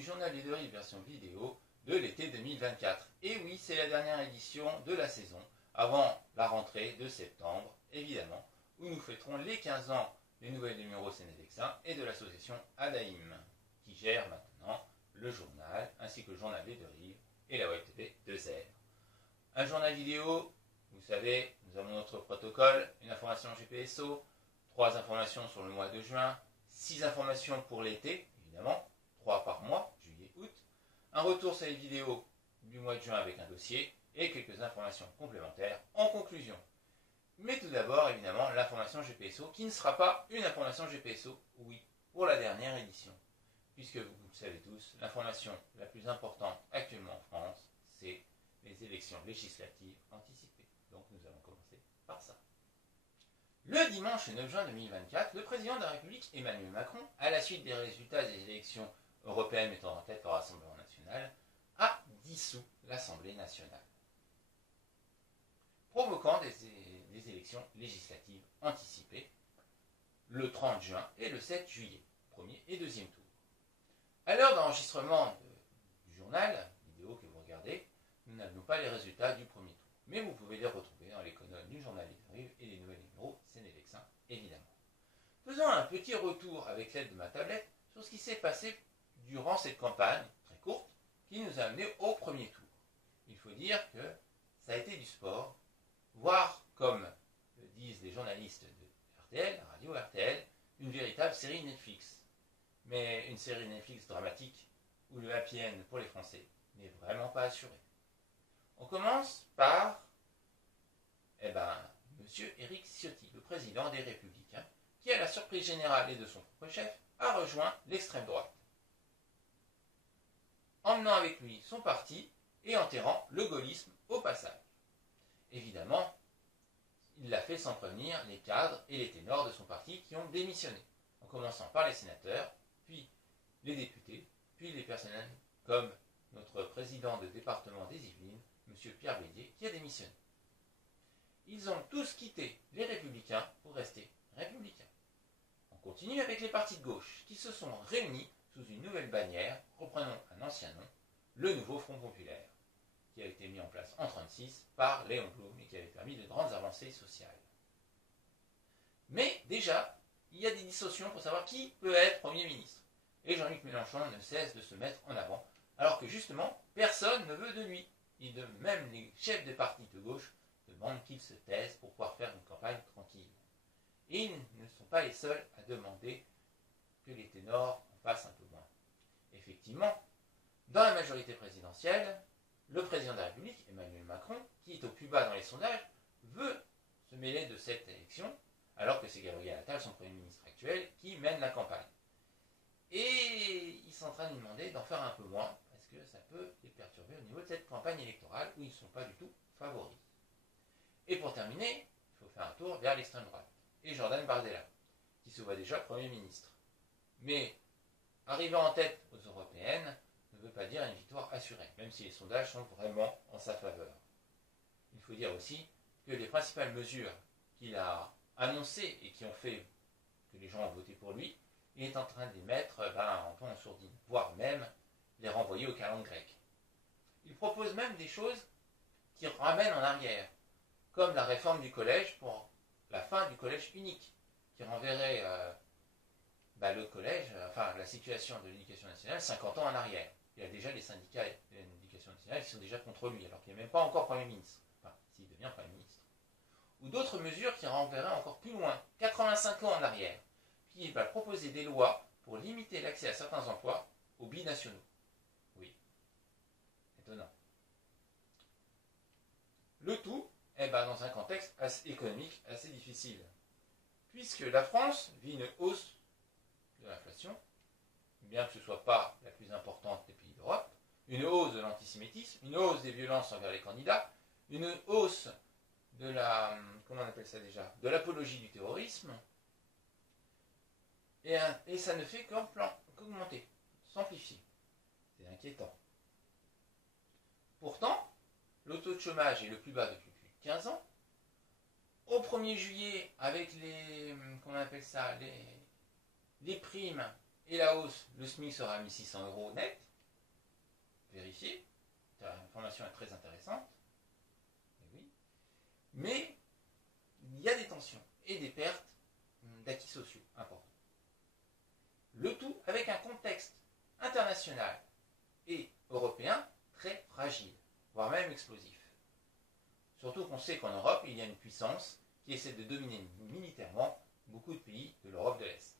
du journal des Rives version vidéo de l'été 2024. Et oui, c'est la dernière édition de la saison, avant la rentrée de septembre, évidemment, où nous fêterons les 15 ans des nouvelles numéros sénédexins et de l'association Adaïm, qui gère maintenant le journal, ainsi que le journal des Rives et la Web TV de Zère. Un journal vidéo, vous savez, nous avons notre protocole, une information GPSO, 3 informations sur le mois de juin, 6 informations pour l'été, évidemment, 3 par mois, juillet, août, un retour sur les vidéos du mois de juin avec un dossier et quelques informations complémentaires en conclusion. Mais tout d'abord, évidemment, l'information GPSO, qui ne sera pas une information GPSO, oui, pour la dernière édition. Puisque vous le savez tous, l'information la plus importante actuellement en France, c'est les élections législatives anticipées. Donc nous allons commencer par ça. Le dimanche 9 juin 2024, le président de la République, Emmanuel Macron, à la suite des résultats des élections européennes mettant en tête par Rassemblement national, a dissous l'Assemblée nationale, provoquant des élections législatives anticipées le 30 juin et le 7 juillet, premier et deuxième tour. À l'heure d'enregistrement du journal vidéo que vous regardez, nous n'avons pas les résultats du premier tour, mais vous pouvez les retrouver dans les colonnes du journal des Rives et des nouvelles numéros sénédexins, évidemment. Faisons un petit retour avec l'aide de ma tablette sur ce qui s'est passé durant cette campagne très courte qui nous a amené au premier tour. Il faut dire que ça a été du sport, voire, comme le disent les journalistes de RTL, la radio RTL, une véritable série Netflix. Mais une série Netflix dramatique où le happy end pour les Français n'est vraiment pas assuré. On commence par Monsieur Éric Ciotti, le président des Républicains, qui, à la surprise générale et de son propre chef, a rejoint l'extrême droite, emmenant avec lui son parti et enterrant le gaullisme au passage. Évidemment, il l'a fait sans prévenir les cadres et les ténors de son parti qui ont démissionné, en commençant par les sénateurs, puis les députés, puis les personnels comme notre président de département des Yvelines, M. Pierre Bédier, qui a démissionné. Ils ont tous quitté les Républicains pour rester républicains. On continue avec les partis de gauche qui se sont réunis sous une nouvelle bannière, reprenons un ancien nom, le nouveau Front Populaire, qui a été mis en place en 1936 par Léon Blum et qui avait permis de grandes avancées sociales. Mais déjà, il y a des dissociations pour savoir qui peut être Premier ministre. Et Jean-Luc Mélenchon ne cesse de se mettre en avant, alors que justement, personne ne veut de lui. Même les chefs de partis de gauche demandent qu'il se taise pour pouvoir faire une campagne tranquille. Et ils ne sont pas les seuls à demander que les ténors en fassent un peu moins. Effectivement, dans la majorité présidentielle, le président de la République, Emmanuel Macron, qui est au plus bas dans les sondages, veut se mêler de cette élection, alors que c'est Gabriel Attal, son Premier ministre actuel, qui mène la campagne. Et ils sont en train de lui demander d'en faire un peu moins, parce que ça peut les perturber au niveau de cette campagne électorale où ils ne sont pas du tout favoris. Et pour terminer, il faut faire un tour vers l'extrême droite. Et Jordan Bardella, qui se voit déjà Premier ministre. Mais arrivant en tête aux européennes ne veut pas dire une victoire assurée, même si les sondages sont vraiment en sa faveur. Il faut dire aussi que les principales mesures qu'il a annoncées et qui ont fait que les gens ont voté pour lui, il est en train de les mettre en ton en sourdine, voire même les renvoyer aux calendes grecques. Il propose même des choses qui ramènent en arrière, comme la réforme du collège pour la fin du collège unique, qui renverrait le collège, la situation de l'éducation nationale 50 ans en arrière. Il y a déjà les syndicats de l'éducation nationale qui sont déjà contre lui, alors qu'il n'est même pas encore Premier ministre, s'il devient Premier ministre. Ou d'autres mesures qui renverraient encore plus loin, 85 ans en arrière. Puis il va proposer des lois pour limiter l'accès à certains emplois aux binationaux. Oui, étonnant. Le tout dans un contexte économique assez difficile, puisque la France vit une hausse de l'inflation, bien que ce ne soit pas la plus importante des pays d'Europe, une hausse de l'antisémitisme, une hausse des violences envers les candidats, une hausse de la, de l'apologie du terrorisme, et ça ne fait qu'augmenter, s'amplifier. C'est inquiétant. Pourtant, le taux de chômage est le plus bas depuis plus de 15 ans. Au 1er juillet, avec les primes et la hausse, le SMIC sera à 1 600 € net, vérifié. L'information est très intéressante. Oui. Mais il y a des tensions et des pertes d'acquis sociaux importants. Le tout avec un contexte international et européen très fragile, voire même explosif. Surtout qu'on sait qu'en Europe, il y a une puissance qui essaie de dominer militairement beaucoup de pays de l'Europe de l'Est.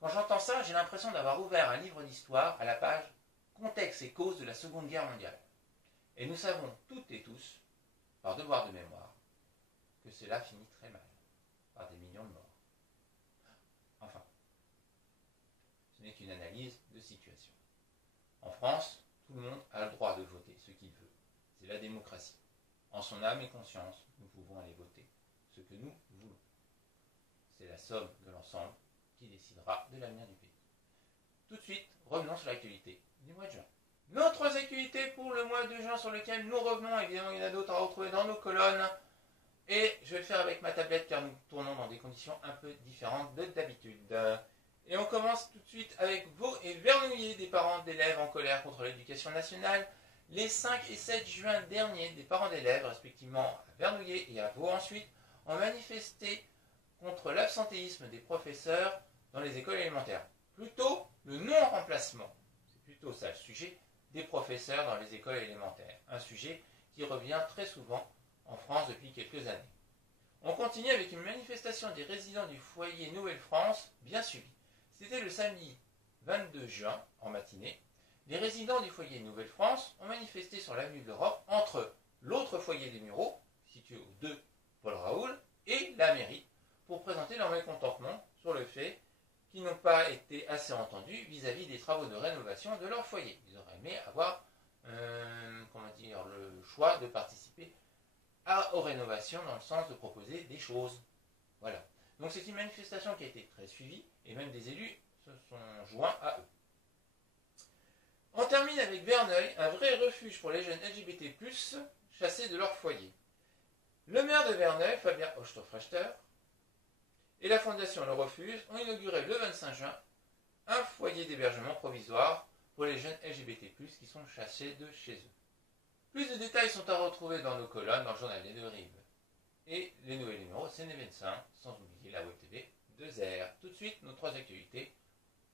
Quand j'entends ça, j'ai l'impression d'avoir ouvert un livre d'histoire à la page « Contexte et causes de la Seconde Guerre mondiale ». Et nous savons toutes et tous, par devoir de mémoire, que cela finit très mal, par des millions de morts. Enfin, ce n'est qu'une analyse de situation. En France, tout le monde a le droit de voter ce qu'il veut. C'est la démocratie. En son âme et conscience, nous pouvons aller voter ce que nous voulons. C'est la somme de l'ensemble qui décidera de l'avenir du pays. Tout de suite, revenons sur l'actualité du mois de juin. Nos 3 actualités pour le mois de juin sur lesquelles nous revenons, évidemment il y en a d'autres à retrouver dans nos colonnes, et je vais le faire avec ma tablette car nous tournons dans des conditions un peu différentes de d'habitude. Et on commence tout de suite avec Vaux et Vernouillet, des parents d'élèves en colère contre l'éducation nationale. Les 5 et 7 juin dernier, des parents d'élèves, respectivement à Vernouillet et à Vaux ensuite, ont manifesté contre l'absentéisme des professeurs dans les écoles élémentaires. Plutôt le non-remplacement, c'est plutôt ça le sujet, des professeurs dans les écoles élémentaires. Un sujet qui revient très souvent en France depuis quelques années. On continue avec une manifestation des résidents du foyer Nouvelle-France, bien suivie. C'était le samedi 22 juin, en matinée. Les résidents du foyer Nouvelle-France ont manifesté sur l'avenue de l'Europe entre l'autre foyer des Mureaux, situé au 2 Paul Raoul, et la mairie, pour présenter leur mécontentement sur le fait qu'ils n'ont pas été assez entendus vis-à-vis des travaux de rénovation de leur foyer. Ils auraient aimé avoir le choix de participer aux rénovations dans le sens de proposer des choses. Voilà. Donc c'est une manifestation qui a été très suivie et même des élus se sont joints à eux. On termine avec Verneuil, un vrai refuge pour les jeunes LGBT+, chassés de leur foyer. Le maire de Verneuil, Fabien Hochstofrechter, et la fondation Le Refuge ont inauguré le 25 juin un foyer d'hébergement provisoire pour les jeunes LGBT+, qui sont chassés de chez eux. Plus de détails sont à retrouver dans nos colonnes dans le journal des deux rives. Et les nouveaux numéros, c'est Nevensin, sans oublier la Web TV 2R. Tout de suite, nos 3 actualités,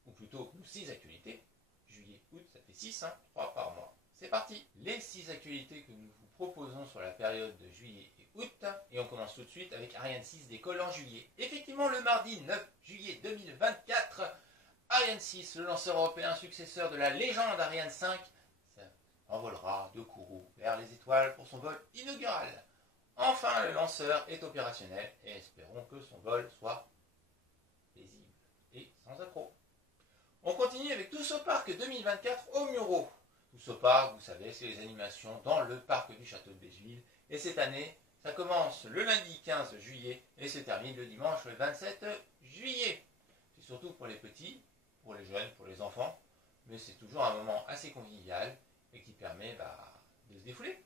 ou plutôt nos 6 actualités. Juillet, août, ça fait 6, 3 par mois. C'est parti. Les 6 actualités que nous vous proposons sur la période de juillet et août. Et on commence tout de suite avec Ariane 6 décolle en juillet. Effectivement, le mardi 9 juillet 2024, Ariane 6, le lanceur européen successeur de la légende Ariane 5, envolera de Kourou vers les étoiles pour son vol inaugural. Enfin, le lanceur est opérationnel et espérons que son vol soit paisible et sans accroc. On continue avec Tous au Parc 2024 au Mureaux. Tous au Parc, vous savez, c'est les animations dans le parc du château de Belleville. Et cette année, ça commence le lundi 15 juillet et se termine le dimanche 27 juillet. C'est surtout pour les petits, pour les jeunes, pour les enfants, mais c'est toujours un moment assez convivial et qui permet de se défouler.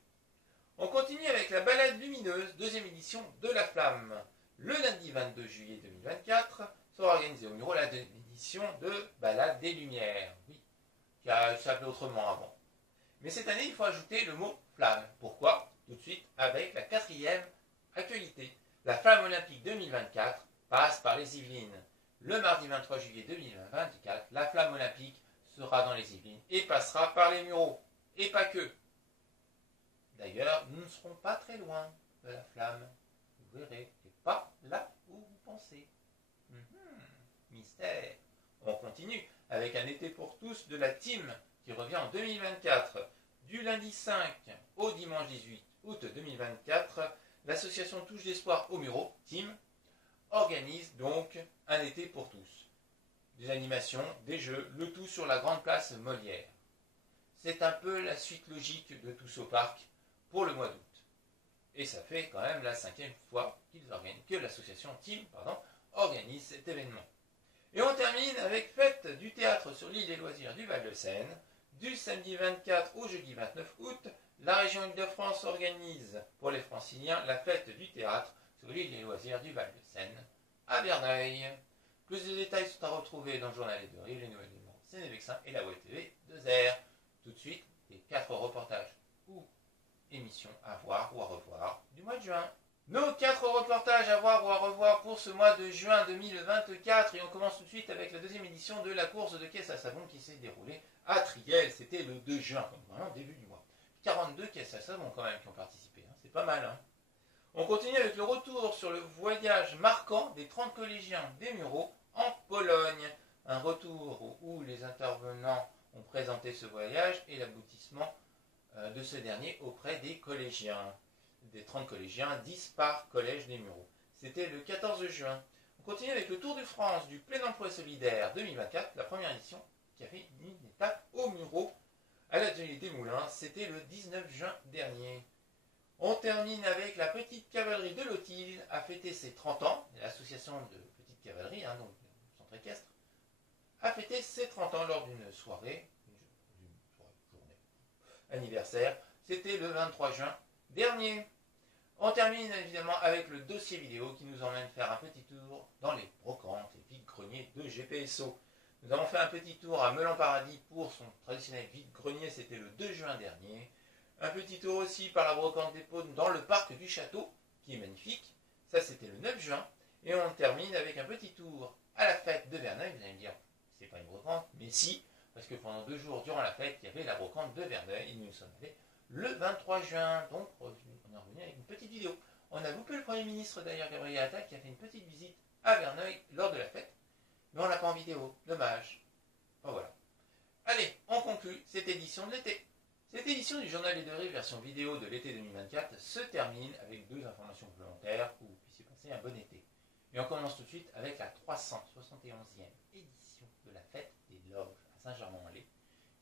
On continue avec la balade lumineuse, 2e édition de la flamme. Le lundi 22 juillet 2024 sera organisée au Mureaux la 2e édition de Balade des Lumières, oui, qui s'appelait autrement avant. Mais cette année, il faut ajouter le mot flamme. Pourquoi? Tout de suite avec la 4e actualité. La flamme olympique 2024 passe par les Yvelines. Le mardi 23 juillet 2024, la flamme olympique sera dans les Yvelines et passera par les Mureaux. Et pas que. D'ailleurs, nous ne serons pas très loin de la flamme. Vous verrez, et pas là où vous pensez. Mystère. On continue avec un été pour tous de la team qui revient en 2024. Du lundi 5 au dimanche 18 août 2024, l'association Touche d'Espoir au Mureaux, Team, organise donc un été pour tous. Des animations, des jeux, le tout sur la grande place Molière. C'est un peu la suite logique de Tous au Parc pour le mois d'août. Et ça fait quand même la 5e fois que l'association Team organise cet événement. Et on termine avec Fête du théâtre sur l'île des loisirs du Val-de-Seine. Du samedi 24 au jeudi 29 août, la région Île-de-France organise pour les franciliens la fête du théâtre sur l'île des loisirs du Val-de-Seine à Verneuil. Plus de détails sont à retrouver dans le journal des deux rives, les nouvelles numéros, c'est Nevexin et la Web TV 2R. tout de suite les 4 reportages ou émissions à voir ou à revoir du mois de juin. Nos 4 reportages à voir ou à revoir pour ce mois de juin 2024, et on commence tout de suite avec la deuxième édition de la course de caisse à savon qui s'est déroulée à Triel. C'était le 2 juin, donc vraiment début du mois. 42 caisses à savon quand même qui ont participé, hein. C'est pas mal. Hein. On continue avec le retour sur le voyage marquant des 30 collégiens des Mureaux en Pologne. Un retour où les intervenants ont présenté ce voyage et l'aboutissement de ce dernier auprès des collégiens. Des 30 collégiens, 10 par collège des Mureaux. C'était le 14 juin. On continue avec le Tour de France du plein emploi solidaire 2024, la première édition, qui a fait une étape aux Mureaux à l'atelier des Moulins. C'était le 19 juin dernier. On termine avec la petite cavalerie de Lotilde a fêté ses 30 ans. L'association de petite cavalerie, donc le centre équestre, a fêté ses 30 ans lors d'une soirée, journée anniversaire. C'était le 23 juin dernier. On termine évidemment avec le dossier vidéo qui nous emmène faire un petit tour dans les brocantes et vide-greniers de GPSO. Nous avons fait un petit tour à Meulan-Paradis pour son traditionnel vide-grenier, c'était le 2 juin dernier. Un petit tour aussi par la brocante des Paumes dans le parc du château, qui est magnifique. Ça, c'était le 9 juin. Et on termine avec un petit tour à la fête de Verneuil. Vous allez me dire, c'est pas une brocante, mais si, parce que pendant 2 jours durant la fête, il y avait la brocante de Verneuil. Et nous sommes allés le 23 juin. Donc, on est revenu avec une petite vidéo. On a loupé le Premier ministre, d'ailleurs, Gabriel Attal, qui a fait une petite visite à Verneuil lors de la fête. Mais on l'a pas en vidéo. Dommage. Bon, voilà. Allez, on conclut cette édition de l'été. Cette édition du Journal des Deux Rives version vidéo de l'été 2024 se termine avec 2 informations complémentaires pour que vous puissiez passer un bon été. Et on commence tout de suite avec la 371e édition de la fête des Loges à Saint-Germain-en-Laye,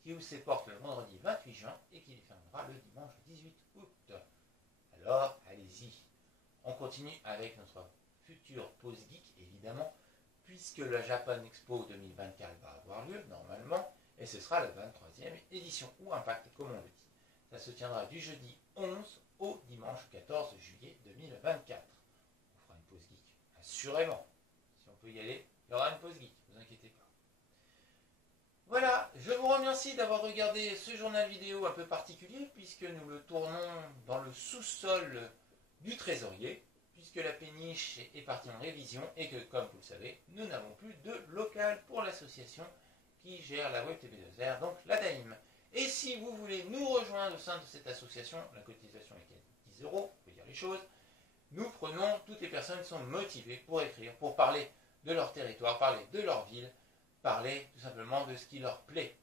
qui ouvre ses portes le vendredi 28 juin et qui les fermera le dimanche 18 août. Alors, allez-y. On continue avec notre future pause geek, évidemment, puisque la Japan Expo 2024 va avoir lieu, normalement, et ce sera la 23e édition, ou Impact, comme on le dit. Ça se tiendra du jeudi 11 au dimanche 14 juillet 2024. On fera une pause geek, assurément. Si on peut y aller, il y aura une pause geek, ne vous inquiétez pas. Voilà, je vous remercie d'avoir regardé ce journal vidéo un peu particulier, puisque nous le tournons dans le sous-sol du trésorier, puisque la péniche est partie en révision, et que, comme vous le savez, nous n'avons plus de local pour l'association qui gère la Web TV2R, donc la DAIM. Et si vous voulez nous rejoindre au sein de cette association, la cotisation est à 10 €, pour dire les choses, nous prenons, toutes les personnes sont motivées pour écrire, pour parler de leur territoire, parler de leur ville, parler tout simplement de ce qui leur plaît.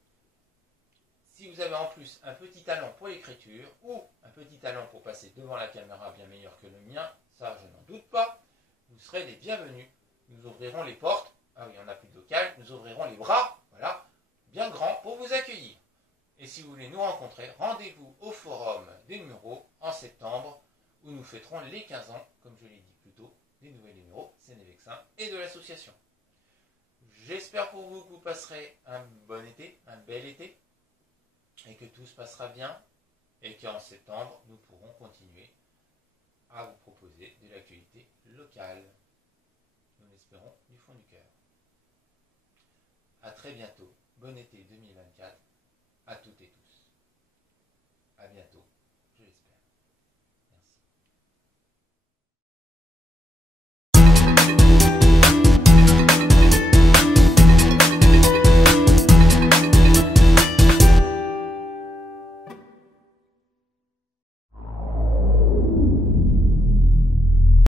Si vous avez en plus un petit talent pour l'écriture, ou un petit talent pour passer devant la caméra bien meilleur que le mien, ça je n'en doute pas, vous serez les bienvenus. Nous ouvrirons les portes, ah oui, on n'a plus de local, nous ouvrirons les bras, voilà, bien grands pour vous accueillir. Et si vous voulez nous rencontrer, rendez-vous au Forum des Mureaux en septembre, où nous fêterons les 15 ans, comme je l'ai dit plus tôt, des Nouvelles Mureaux, Sénévexin et de l'association. J'espère pour vous que vous passerez un bon été, un bel été, et que tout se passera bien, et qu'en septembre, nous pourrons continuer à vous proposer de l'actualité locale. Nous l'espérons du fond du cœur. A très bientôt. Bon été 2024 à toutes et tous. À bientôt.